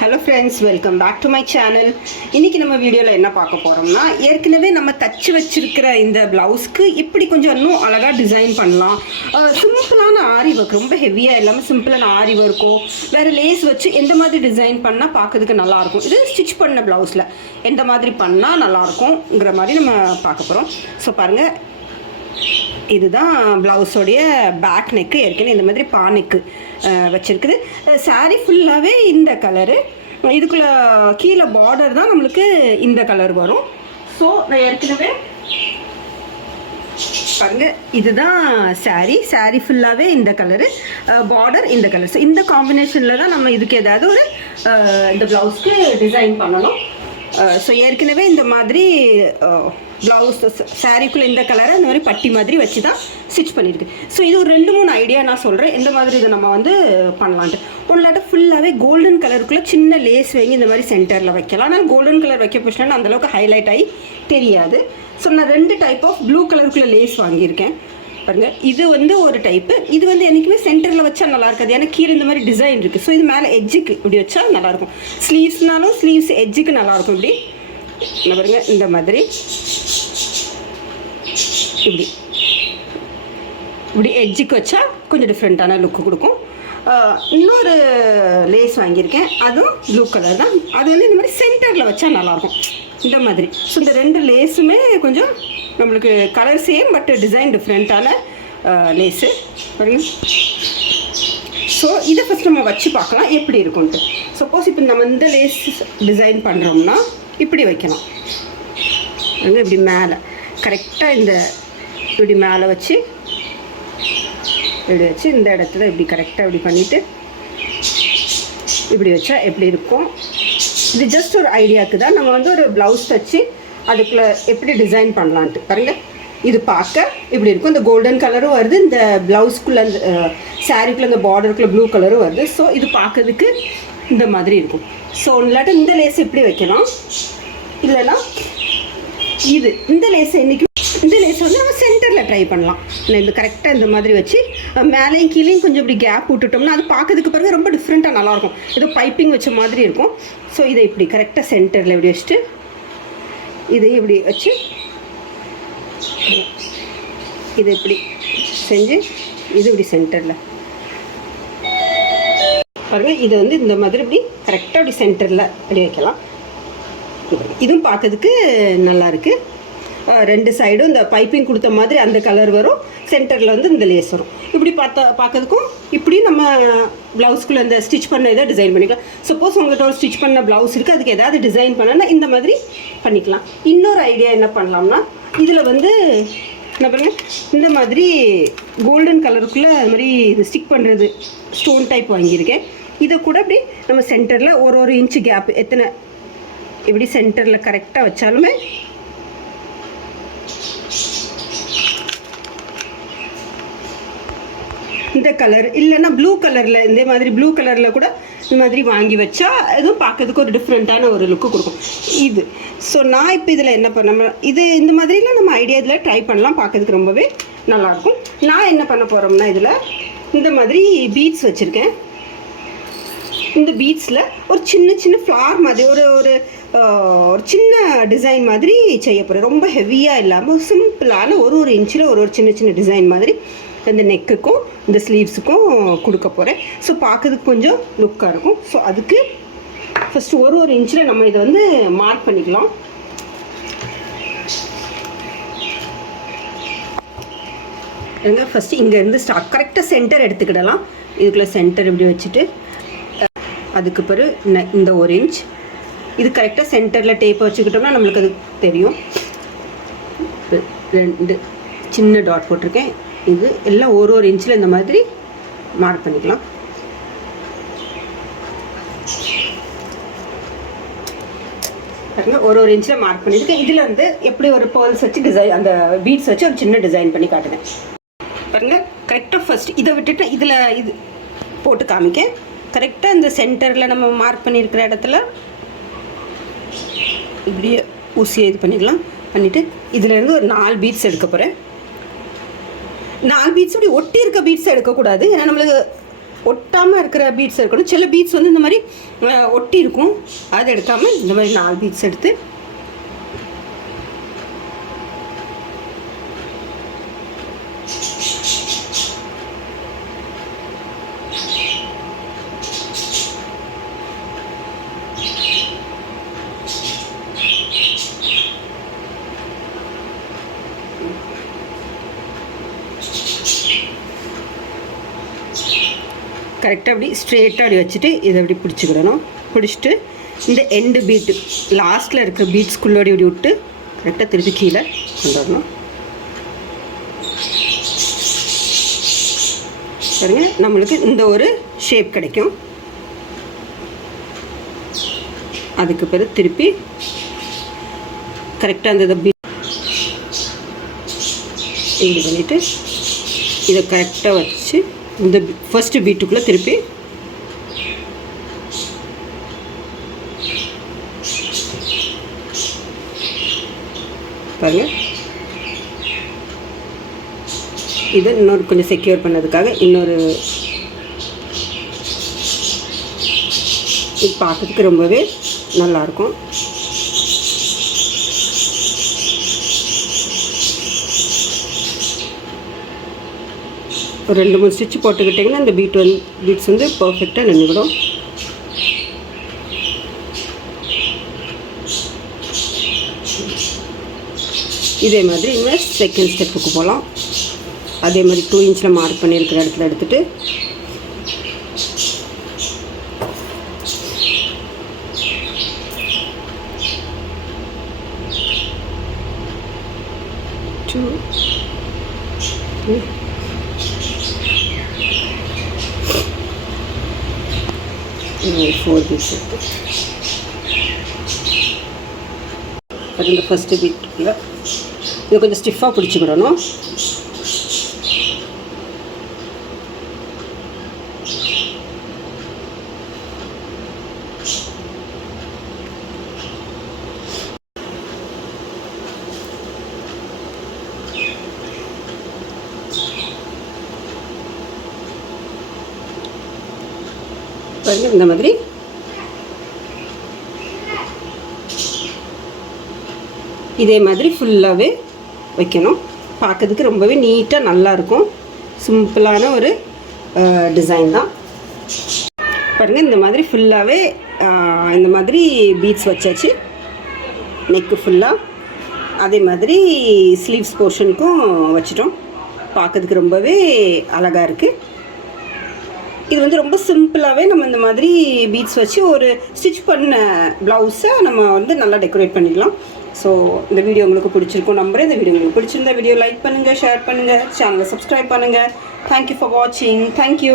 Hello friends welcome back to my channel இன்றைக்கி நம்ம வீடியோவில் என்ன பார்க்க போகிறோம்னா ஏற்கனவே நம்ம தச்சு வச்சுருக்கிற இந்த ப்ளவுஸ்க்கு இப்படி கொஞ்சம் இன்னும் அழகாக டிசைன் பண்ணலாம். சிம்பிளான ஆரி ஒர்க் ரொம்ப ஹெவியாக இல்லாமல் சிம்பிளான ஆரி ஒர்க்கோ வேறு லேஸ் வச்சு எந்த மாதிரி டிசைன் பண்ணால் பார்க்கறதுக்கு நல்லாயிருக்கும். இது ஸ்டிச் பண்ண ப்ளவுஸில் எந்த மாதிரி பண்ணால் நல்லாயிருக்குங்கிற மாதிரி நம்ம பார்க்க போகிறோம் ஸோ பாருங்கள் இதுதான் ப்ளவுஸோடைய பேக் நெக்கு ஏற்கனவே இந்த மாதிரி பா நெக்கு வச்சுருக்குது. சாரீ ஃபுல்லாகவே இந்த கலரு இதுக்குள்ளே கீழே பார்டர் தான் நம்மளுக்கு இந்த கலர் வரும். ஸோ நான் ஏற்கனவே பாருங்க இதுதான் saree. Saree ஃபுல்லாகவே இந்த கலரு பார்டர் இந்த கலர் ஸோ இந்த காம்பினேஷனில் தான் நம்ம இதுக்கு ஏதாவது ஒரு இந்த ப்ளவுஸ்க்கு டிசைன் பண்ணணும். ஸோ ஏற்கனவே இந்த மாதிரி ப்ளவுஸ் சாரீக்குள்ளே இந்த கலரை இந்த மாதிரி பட்டி மாதிரி வச்சு தான் ஸ்டிச் பண்ணியிருக்கு. ஸோ இது ஒரு ரெண்டு மூணு ஐடியா நான் சொல்கிறேன் இந்த மாதிரி இதை நம்ம வந்து பண்ணலான்ட்டு. ஒன்றாட்ட ஃபுல்லாகவே கோல்டன் கலருக்குள்ளே சின்ன லேஸ் வாங்கி இந்த மாதிரி சென்டரில் வைக்கலாம். ஆனால் கோல்டன் கலர் வைக்க போச்சுன்னா அந்தளவுக்கு ஹைலைட் ஆகி தெரியாது. ஸோ நான் ரெண்டு டைப் ஆஃப் ப்ளூ கலருக்குள்ளே லேஸ் வாங்கியிருக்கேன். பாருங்க இது வந்து ஒரு டைப்பு இது வந்து என்றைக்குமே சென்டரில் வச்சா நல்லா இருக்காது. ஏன்னா கீழே இந்த மாதிரி டிசைன் இருக்குது ஸோ இது மேலே எஜ்ஜுக்கு இப்படி வச்சா நல்லாயிருக்கும் ஸ்லீவ்ஸ்னாலும் ஸ்லீவ்ஸ் எஜ்ஜுக்கு நல்லாயிருக்கும் இப்படி. இந்த பாருங்க இந்த மாதிரி. இப்படி இப்படி எட்ஜுக்கு வச்சா கொஞ்சம் டிஃப்ரெண்ட்டான லுக்கு கொடுக்கும். இன்னொரு லேஸ் வாங்கியிருக்கேன். அதுவும் ப்ளூ கலர் தான். அது வந்து இந்த மாதிரி சென்டரில் வச்சா நல்லாயிருக்கும். இந்த மாதிரி. ஸோ இந்த ரெண்டு லேஸுமே கொஞ்சம் நம்மளுக்கு கலர் சேம் பட் டிசைன் டிஃப்ரெண்ட்டான லேஸு பாருங்க. ஸோ இதை ஃபஸ்ட் நம்ம வச்சு பார்க்கலாம். எப்படி இருக்கும்ன்ட்டு. சப்போஸ் இப்போ நம்ம இந்த லேஸ் டிசைன் பண்ணுறோம்னா இப்படி வைக்கலாம். இப்படி மேலே. கரெக்டாக இந்த இப்படி மேலே வச்சு இப்படி வச்சு இந்த இடத்துல இப்படி கரெக்டாக இப்படி பண்ணிவிட்டு இப்படி வச்சா எப்படி இருக்கும்? இது ஜஸ்ட் ஒரு ஐடியாவுக்கு தான். நம்ம வந்து ஒரு ப்ளவுஸ் தச்சு அதுக்குள்ளே எப்படி டிசைன் பண்ணலான்ட்டு பாருங்கள் இது பார்க்க இப்படி இருக்கும். இந்த கோல்டன் கலரும் வருது. இந்த ப்ளவுஸ்க்குள்ளே அந்த சாரீக்குள்ளே இந்த பார்டருக்குள்ளே ப்ளூ கலரும் வருது. ஸோ இது பார்க்கறதுக்கு இந்த மாதிரி இருக்கும். ஸோ இல்லாட்டி இந்த லேஸ் இப்படி வைக்கலாம்? இல்லைன்னா இது. இந்த லேஸ் இன்னைக்கு இந்த லேஸ் வந்து நம்ம சென்டரில் ட்ரை பண்ணலாம். இல்லை இந்த கரெக்டாக இந்த மாதிரி வச்சு மேலேயும் கீழேயும் கொஞ்சம் இப்படி கேப் விட்டுட்டோம்னா அது பார்க்கறதுக்கு பிறகு ரொம்ப டிஃப்ரெண்ட்டாக நல்லாயிருக்கும். ஏதோ பைப்பிங் வச்ச மாதிரி இருக்கும். ஸோ இதை இப்படி கரெக்டாக சென்டரில் இப்படி வச்சுட்டு இதை இப்படி வச்சு இதை இப்படி செஞ்சு இது இப்படி சென்டரில் பாருங்கள் இதை வந்து இந்த மாதிரி இப்படி கரெக்டாக இப்படி சென்டரில் இப்படி வைக்கலாம். இதுவும் பார்க்கறதுக்கு நல்லா இருக்குது ரெண்டு சைடும் இந்த பைப்பிங் கொடுத்த மாதிரி அந்த கலர் வரும். சென்டரில் வந்து இந்த லேஸ் வரும். இப்படி பார்த்தா பார்க்கறதுக்கும் இப்படி நம்ம ப்ளவுஸ்க்குள்ளே இந்த ஸ்டிச் பண்ண இதை டிசைன் பண்ணிக்கலாம். சப்போஸ் உங்கள்கிட்ட ஒரு ஸ்டிச் பண்ண ப்ளவுஸ் இருக்குது அதுக்கு ஏதாவது டிசைன் பண்ணனா இந்த மாதிரி பண்ணிக்கலாம். இன்னொரு ஐடியா என்ன பண்ணலாம்னா இதில் வந்து என்ன பாருங்க இந்த மாதிரி கோல்டன் கலருக்குள்ளே அது மாதிரி இது ஸ்டிக் பண்ணுறது ஸ்டோன் டைப் வாங்கியிருக்கேன். இதை கூட அப்படி நம்ம சென்டரில் ஒரு ஒரு இன்ச்சு கேப் எத்தனை இப்படி சென்டரில் கரெக்டாக வச்சாலுமே இந்த கலர் இல்லைன்னா ப்ளூ கலரில் இந்த மாதிரி ப்ளூ கலரில் கூட இந்த மாதிரி வாங்கி வச்சா எதுவும் பார்க்கறதுக்கு ஒரு டிஃப்ரெண்ட்டான ஒரு லுக்கு கொடுக்கும். இது. ஸோ நான் இப்போ இதில் என்ன பண்ண இது இந்த மாதிரிலாம் நம்ம ஐடியா இதில் ட்ரை பண்ணலாம். பார்க்கறதுக்கு ரொம்பவே நல்லாயிருக்கும். நான் என்ன பண்ண போகிறோம்னா இதில் இந்த மாதிரி பீட்ஸ் வச்சுருக்கேன். இந்த பீட்ஸில் ஒரு சின்ன சின்ன ஃப்ளார் மாதிரி ஒரு ஒரு ஒரு சின்ன டிசைன் மாதிரி செய்ய போகிறேன் ரொம்ப ஹெவியாக இல்லாமல் சிம்பிளான ஒரு ஒரு இன்ச்சில் ஒரு ஒரு சின்ன சின்ன டிசைன் மாதிரி இந்த நெக்குக்கும் இந்த ஸ்லீவ்ஸுக்கும் கொடுக்க போகிறேன் ஸோ பார்க்கறதுக்கு கொஞ்சம் லுக்காக இருக்கும். ஸோ அதுக்கு ஃபஸ்ட்டு ஒரு ஒரு இன்ச்சில் நம்ம இதை வந்து மார்க் பண்ணிக்கலாம். எங்க ஃபஸ்ட்டு இங்கேருந்து ஸ்டார்ட் கரெக்டாக சென்டர் எடுத்துக்கிடலாம். இதுக்குள்ளே சென்டர் இப்படி வச்சுட்டு அதுக்கு பிறகு இந்த ஒரு இன்ச் இது கரெக்டாக சென்டரில் டேப்பை வச்சுக்கிட்டோம்னா நம்மளுக்கு அது தெரியும். ரெண்டு சின்ன டாட் போட்டிருக்கேன். இது எல்லாம் ஒரு ஒரு இன்ச்சில் இந்த மாதிரி மார்க் பண்ணிக்கலாம். பாருங்க ஒரு ஒரு இன்ச்சில் மார்க் பண்ணியிருக்கேன் இதில் வந்து எப்படி ஒரு பேர்ல்ஸ் வச்சு டிசைன் அந்த பீட்ஸ் வச்சு ஒரு சின்ன டிசைன் பண்ணி காட்டுறேன். பாருங்க கரெக்டாக ஃபர்ஸ்ட் இதை விட்டுட்டு இதில் இது போட்டு காமிக்க கரெக்டாக இந்த சென்டரில் நம்ம மார்க் பண்ணியிருக்கிற இடத்துல இப்படியே ஊசியை இது பண்ணிக்கலாம் பண்ணிவிட்டு இதுலேருந்து ஒரு நாலு பீட்ஸ் எடுக்க போகிறேன் நாலு பீட்ஸ் அப்படி ஒட்டி இருக்க பீட்ஸை எடுக்கக்கூடாது. ஏன்னா நம்மளுக்கு ஒட்டாமல் இருக்கிற பீட்ஸ் இருக்கணும். சில பீட்ஸ் வந்து இந்த மாதிரி ஒட்டி இருக்கும். அதை எடுக்காமல் இந்த மாதிரி நாலு பீட்ஸ் எடுத்து கரெக்டாக அப்படி ஸ்ட்ரெயிட்டாக அப்படி வச்சுட்டு இதை அப்படி பிடிச்சிக்கிடணும். பிடிச்சிட்டு இந்த எண்டு பீட்டு லாஸ்ட்டில் இருக்கிற பீட்ஸ்குள்ளோடி இப்படி விட்டு கரெக்டாக திருப்பி கீழே கொண்டு வரணும் பாருங்க நம்மளுக்கு இந்த ஒரு ஷேப் கிடைக்கும். அதுக்கு பிறகு திருப்பி கரெக்டாக அந்த இதை பீட் இப்படி பண்ணிவிட்டு இதை கரெக்டாக வச்சு இந்த ஃபஸ்ட்டு பீட்டுக்குள்ளே திருப்பி பாருங்க. இது இன்னொரு கொஞ்சம் செக்யூர் பண்ணதுக்காக இன்னொரு இது பார்க்கறதுக்கு ரொம்பவே நல்லாயிருக்கும் ஒரு ரெண்டு மூணு ஸ்டிச் போட்டுக்கிட்டிங்கன்னா அந்த பீட் வந்து பீட்ஸ் வந்து பர்ஃபெக்டாக நின்றுவிடும் இதே மாதிரி இனிமேல் செகண்ட் ஸ்டெப்புக்கு போகலாம். அதே மாதிரி டூ இன்ச்சில் மார்க் பண்ணியிருக்கிற இடத்துல எடுத்துகிட்டு டூ ஃபோர் பீட்ஸ் அது இந்த ஃபஸ்ட்டு பீட்டில் இது கொஞ்சம் ஸ்டிஃபாக பிடிச்சிக்கிடணும் பாருங்க இந்த மாதிரி. இதே மாதிரி ஃபுல்லாகவே வைக்கணும். பார்க்கறதுக்கு ரொம்பவே நீட்டாக நல்லாயிருக்கும் சிம்பிளான ஒரு டிசைன் தான். பாருங்கள் இந்த மாதிரி ஃபுல்லாகவே இந்த மாதிரி பீட்ஸ் வச்சாச்சு. நெக்கு ஃபுல்லாக அதே மாதிரி ஸ்லீவ்ஸ் போர்ஷனுக்கும் வச்சிட்டோம். பார்க்கறதுக்கு ரொம்பவே அழகாக இருக்குது இது வந்து ரொம்ப சிம்பிளாகவே நம்ம இந்த மாதிரி பீட்ஸ் வச்சு ஒரு ஸ்டிச் பண்ண ப்ளவுஸை நம்ம வந்து நல்லா டெக்கரேட் பண்ணிக்கலாம் ஸோ இந்த வீடியோ உங்களுக்கு பிடிச்சிருக்கும் நம்புறேன். இந்த வீடியோ உங்களுக்கு பிடிச்சிருந்தா வீடியோ லைக் பண்ணுங்கள் ஷேர் பண்ணுங்கள் சேனலை சப்ஸ்கிரைப் பண்ணுங்கள் தேங்க்யூ ஃபார் வாட்சிங் தேங்க்யூ